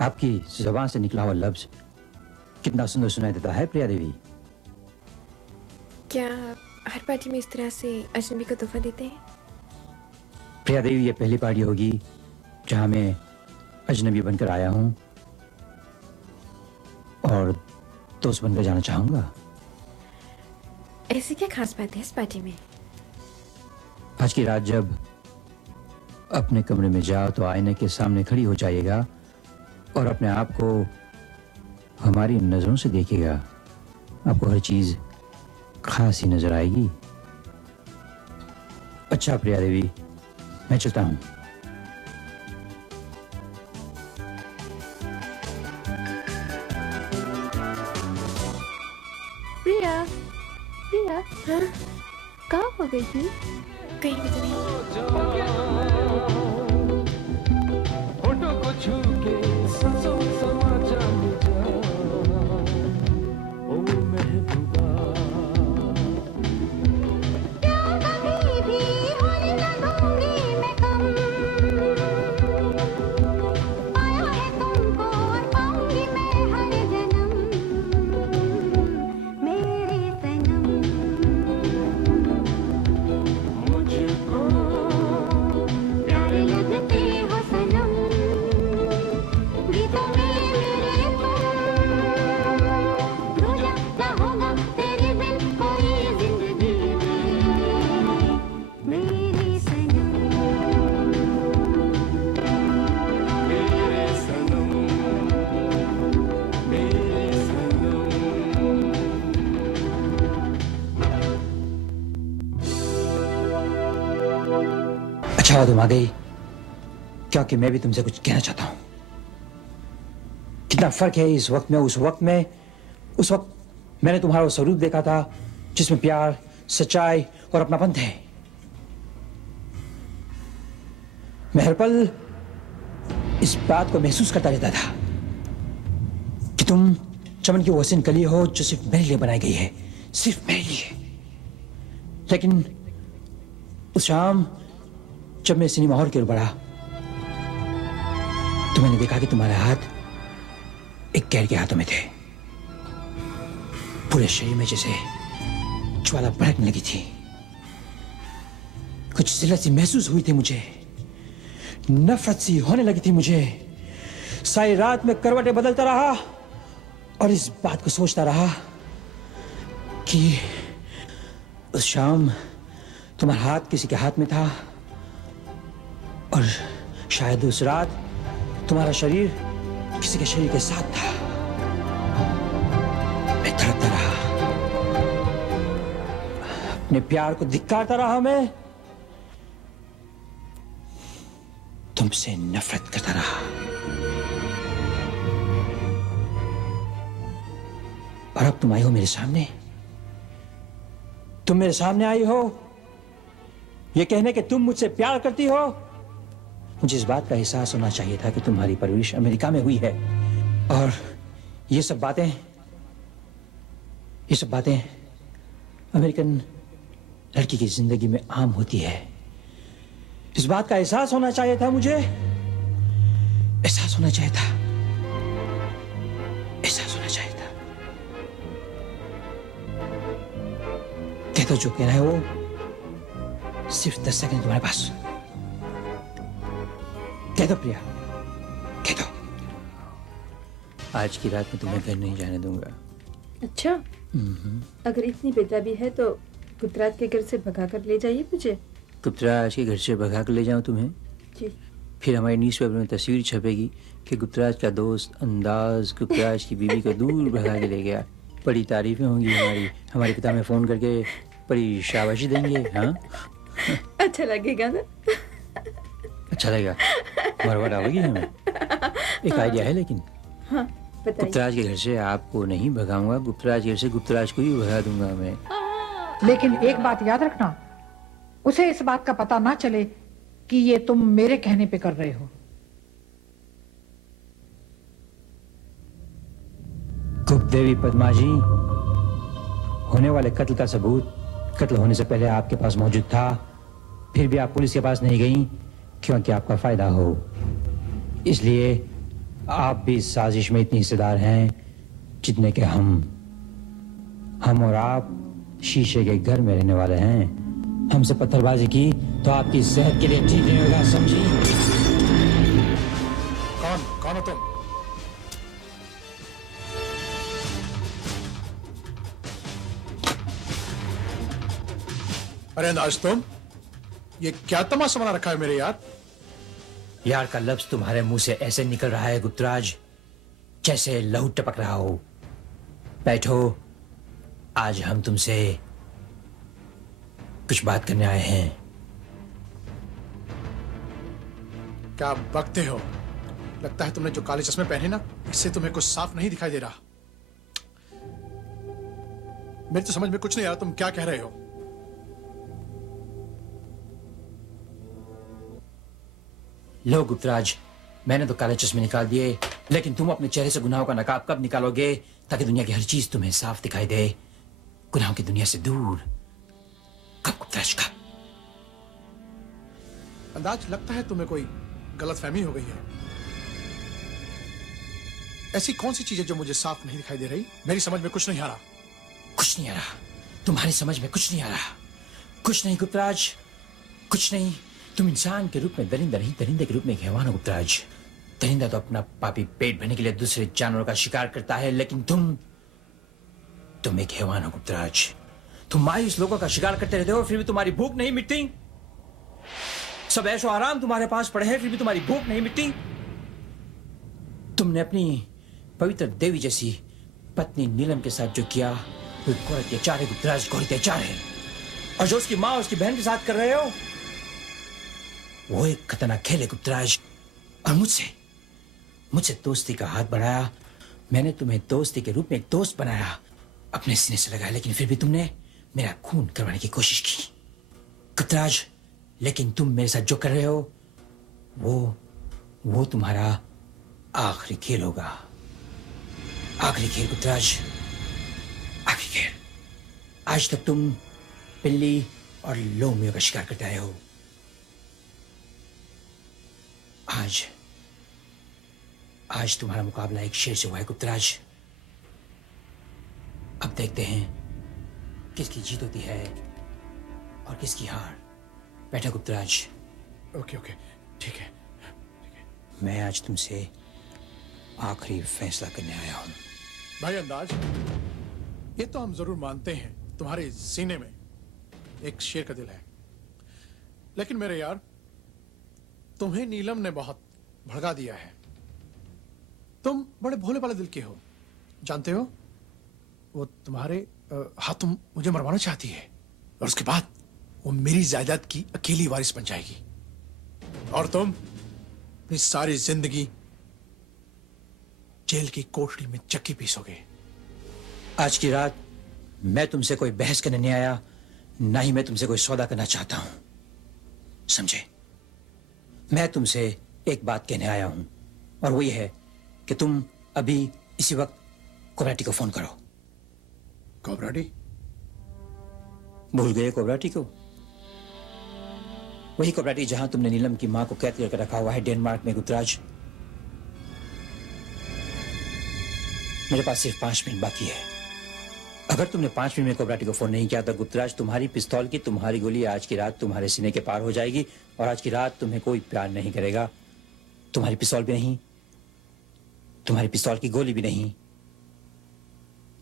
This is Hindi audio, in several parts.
आपकी जुबान से निकला हुआ लफ्ज कितना सुंदर सुनाई देता है प्रिया देवी। क्या हर पार्टी में इस तरह से अजनबी को तोहफा देते हैं? प्रिया देवी, ये पहली पार्टी होगी जहां मैं अजनबी बनकर आया हूं और दोस्त बनकर जाना चाहूंगा। ऐसी क्या खास बात है इस पार्टी में? आज की रात जब अपने कमरे में जाओ तो आईने के सामने खड़ी हो जाइएगा और अपने आप को हमारी नजरों से देखिएगा। आपको हर चीज खास ही नजर आएगी। अच्छा प्रिया देवी, मैं चलता हूं। प्रिया, प्रिया, हाँ? कहाँ हो गई थी? कहीं भी तो नहीं। होठों को छू के सांसों में समा जाने जा, ओ महबूबा। प्यार कभी भी होने न दूंगी मैं कम, पाया है तुमको और पाऊंगी मैं हर जन्म, मेरे सनम। मुझको प्यारे लगते हो सनम, गीतों में मेरे तुम, दूजा ना होगा तेरे बिन कोई जिंदगी में, मेरे सनम। मेरे सनम, मेरे सनम। अच्छा तुम आ गई, क्योंकि मैं भी तुमसे कुछ कहना चाहता हूं। कितना फर्क है इस वक्त में उस वक्त में। उस वक्त मैंने तुम्हारा वो स्वरूप देखा था जिसमें प्यार, सच्चाई और अपनापन थे। मैं हर पल इस बात को महसूस करता रहता था कि तुम चमन की वो हसीन कली हो जो सिर्फ मेरे लिए बनाई गई है, सिर्फ मेरे लिए। लेकिन उस शाम जब मैं सिनेमा हॉल की ओर बढ़ा तो मैंने देखा कि तुम्हारे हाथ एक गैर के हाथों में थे। पूरे शरीर में जैसे ज्वाला भड़कने लगी थी। कुछ जिल्लत सी महसूस हुई थी मुझे, नफरत सी होने लगी थी मुझे। सारी रात में करवटें बदलता रहा और इस बात को सोचता रहा कि उस शाम तुम्हारा हाथ किसी के हाथ में था और शायद उस रात तुम्हारा शरीर किसी के शरीर के साथ था। मैं तड़पता रहा, अपने प्यार को धिक्कारता रहा। मैं तुमसे नफरत करता रहा और अब तुम आई हो मेरे सामने। तुम मेरे सामने आई हो ये कहने कि तुम मुझसे प्यार करती हो। मुझे इस बात का एहसास होना चाहिए था कि तुम्हारी परवरिश अमेरिका में हुई है और ये सब बातें अमेरिकन लड़की की जिंदगी में आम होती है। इस बात का एहसास होना चाहिए था मुझे, एहसास होना चाहिए था, एहसास होना चाहिए था। कह दो जो कहना है वो, सिर्फ 10 सेकंड तुम्हारे पास। कह दो प्रिया, कह दो। आज की रात में तुम्हें घर नहीं जाने दूंगा। अच्छा, अगर इतनी बेताबी है तो गुजरात के घर से भगा कर ले जाइए मुझे। गुप्तराज के घर से भगा कर ले जाऊं तुम्हें? जी। फिर हमारी न्यूज़पेपर में तस्वीर छपेगी कि गुप्तराज का दोस्त अंदाज गुप्तराज की बीवी को दूर भगा के ले गया। बड़ी तारीफें होंगी हमारे पिता में फोन करके बड़ी शाबाशी देंगे। हाँ, अच्छा लगेगा ना? अच्छा लगेगा। मरवा डालोगी हमें? एक आइडिया है लेकिन। हाँ, बताइए। गुप्तराज के घर से आपको नहीं भगाऊंगा, गुप्तराज के घर से गुप्तराज को ही भगा दूंगा मैं। लेकिन एक बात याद रखना, उसे इस बात का पता ना चले कि ये तुम मेरे कहने पे कर रहे हो। गुप्त देवी पद्मा जी, होने वाले कत्ल का सबूत कत्ल होने से पहले आपके पास मौजूद था, फिर भी आप पुलिस के पास नहीं गई क्योंकि आपका फायदा हो। इसलिए आप भी इस साजिश में इतनी हिस्सेदार हैं जितने के हम और आप शीशे के घर में रहने वाले हैं। हमसे पत्थरबाजी की तो आपकी सेहत के लिए ठीक नहीं होगा, समझी? कौन हो तुम? अरे अंदाज तुम, ये क्या तमाशा बना रखा है मेरे यार? यार का लफ्ज तुम्हारे मुंह से ऐसे निकल रहा है गुप्तराज जैसे लहू टपक रहा हो। बैठो, आज हम तुमसे कुछ बात करने आए हैं। क्या आप बकते हो? लगता है तुमने जो काले चश्मे पहने ना, इससे तुम्हें कुछ साफ नहीं दिखाई दे रहा। मेरी तो समझ में कुछ नहीं आ रहा तुम क्या कह रहे हो। लो गुप्तराज, मैंने तो काले चश्मे निकाल दिए, लेकिन तुम अपने चेहरे से गुनाहों का नकाब कब निकालोगे ताकि दुनिया की हर चीज तुम्हें साफ दिखाई दे? गुनाहों की दुनिया से दूर कब गुप्तराज, कब? अंदाज लगता है तुम्हें कोई गलतफहमी हो गई है। ऐसी कौन सी चीज है जो मुझे साफ नहीं दिखाई दे रही? मेरी समझ में कुछ नहीं आ रहा। कुछ नहीं आ रहा? तुम्हारी समझ में कुछ नहीं आ रहा? कुछ नहीं गुप्तराज, कुछ नहीं। तुम इंसान के रूप में दरिंदा नहीं, दरिंदे के रूप में एक हैवान हो गुप्तराज। दरिंदा तो अपना पापी पेट भरने के लिए दूसरे जानवरों का शिकार करता है, लेकिन तुम एक हैवान हो गुप्तराज। तुम मायूस लोगों का शिकार करते रहते हो, फिर भी तुम्हारी भूख नहीं मिटती। सब ऐशो आराम तुम्हारे पास पड़े हैं, फिर भी तुम्हारी भूख नहीं मिटती। तुमने अपनी पवित्र देवी जैसी पत्नी नीलम के साथ जो किया वो घोर अत्याचार है गुप्तराज, घोर अत्याचार है। और जो उसकी माँ और उसकी बहन के साथ कर रहे हो वो एक खतरनाक खेल है गुप्तराज। और मुझसे दोस्ती का हाथ बढ़ाया, मैंने तुम्हें दोस्ती के रूप में एक दोस्त बनाया, अपने सीने से लगाया, लेकिन फिर भी तुमने मेरा खून करवाने की कोशिश की गुप्तराज। लेकिन तुम मेरे साथ जो कर रहे हो वो तुम्हारा आखिरी खेल होगा। आखिरी खेल गुप्तराज, आखिरी खेल। आज तक तुम बिल्ली और लोमियों का शिकार करते आए हो। आज तुम्हारा मुकाबला एक शेर से हुआ है गुप्तराज। अब देखते हैं किसकी जीत होती है और किसकी हार। बैठा गुप्तराज। ओके, ठीक है। मैं आज तुमसे आखिरी फैसला करने आया हूं। भाई अंदाज, ये तो हम जरूर मानते हैं तुम्हारे सीने में एक शेर का दिल है, लेकिन मेरे यार तुम्हें नीलम ने बहुत भड़का दिया है। तुम बड़े भोले वाले दिल के हो, जानते हो वो तुम्हारे हाथों मुझे मरवाना चाहती है, और उसके बाद वो मेरी जायदाद की अकेली वारिस बन जाएगी, और तुम अपनी सारी जिंदगी जेल की कोठरी में चक्की पीसोगे। आज की रात मैं तुमसे कोई बहस करने नहीं आया, ना ही मैं तुमसे कोई सौदा करना चाहता हूं, समझे? मैं तुमसे एक बात कहने आया हूं, और वो ये है कि तुम अभी इसी वक्त कोबराटी को फोन करो। कोबराटी? भूल गए कोबराटी को? वही कोबराटी जहां तुमने नीलम की मां को कैद करके रखा हुआ है डेनमार्क में गुप्तराज। मेरे पास सिर्फ 5 मिनट बाकी है। अगर तुमने 5 मिनट में कोबराटी को फोन नहीं किया तो गुप्तराज तुम्हारी पिस्तौल की तुम्हारी गोली आज की रात तुम्हारे सीने के पार हो जाएगी, और आज की रात तुम्हें कोई प्यार नहीं करेगा। तुम्हारी पिस्तौल भी नहीं, तुम्हारी पिस्तौल की गोली भी नहीं,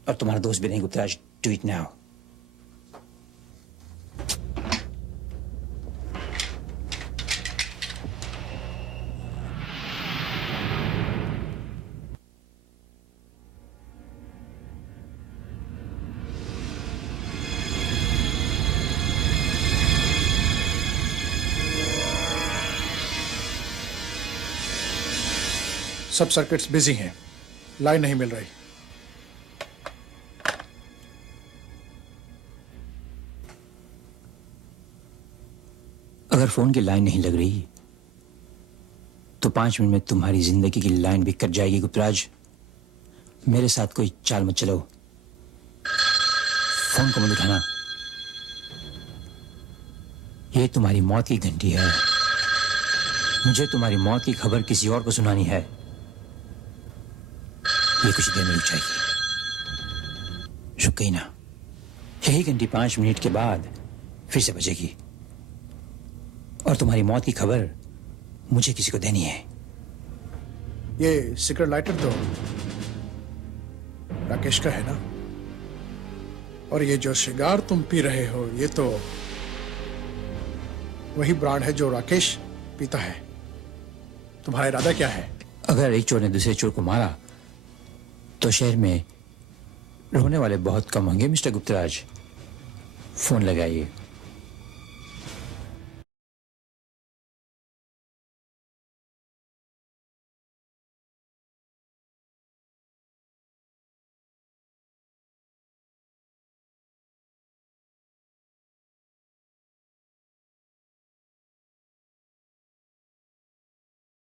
और तुम्हारा दोस्त भी नहीं गुप्तराज। Do it now. सब सर्किट्स बिजी हैं, लाइन नहीं मिल रही। अगर फोन की लाइन नहीं लग रही तो 5 मिनट में तुम्हारी जिंदगी की लाइन भी कट जाएगी गुप्तराज। मेरे साथ कोई चाल मत चलो। फोन को मत उठाना। ये तुम्हारी मौत की घंटी है। मुझे तुम्हारी मौत की खबर किसी और को सुनानी है। ये कुछ देर में रुक जाएगी। रुक गई ना, यही घंटी 5 मिनट के बाद फिर से बजेगी और तुम्हारी मौत की खबर मुझे किसी को देनी है। ये सिगरेट लाइटर तो राकेश का है ना? और ये जो सिगार तुम पी रहे हो ये तो वही ब्रांड है जो राकेश पीता है। तुम्हारा इरादा क्या है? अगर एक चोर ने दूसरे चोर को मारा तो शहर में रोने वाले बहुत कम होंगे। मिस्टर गुप्तराज, फोन लगाइए।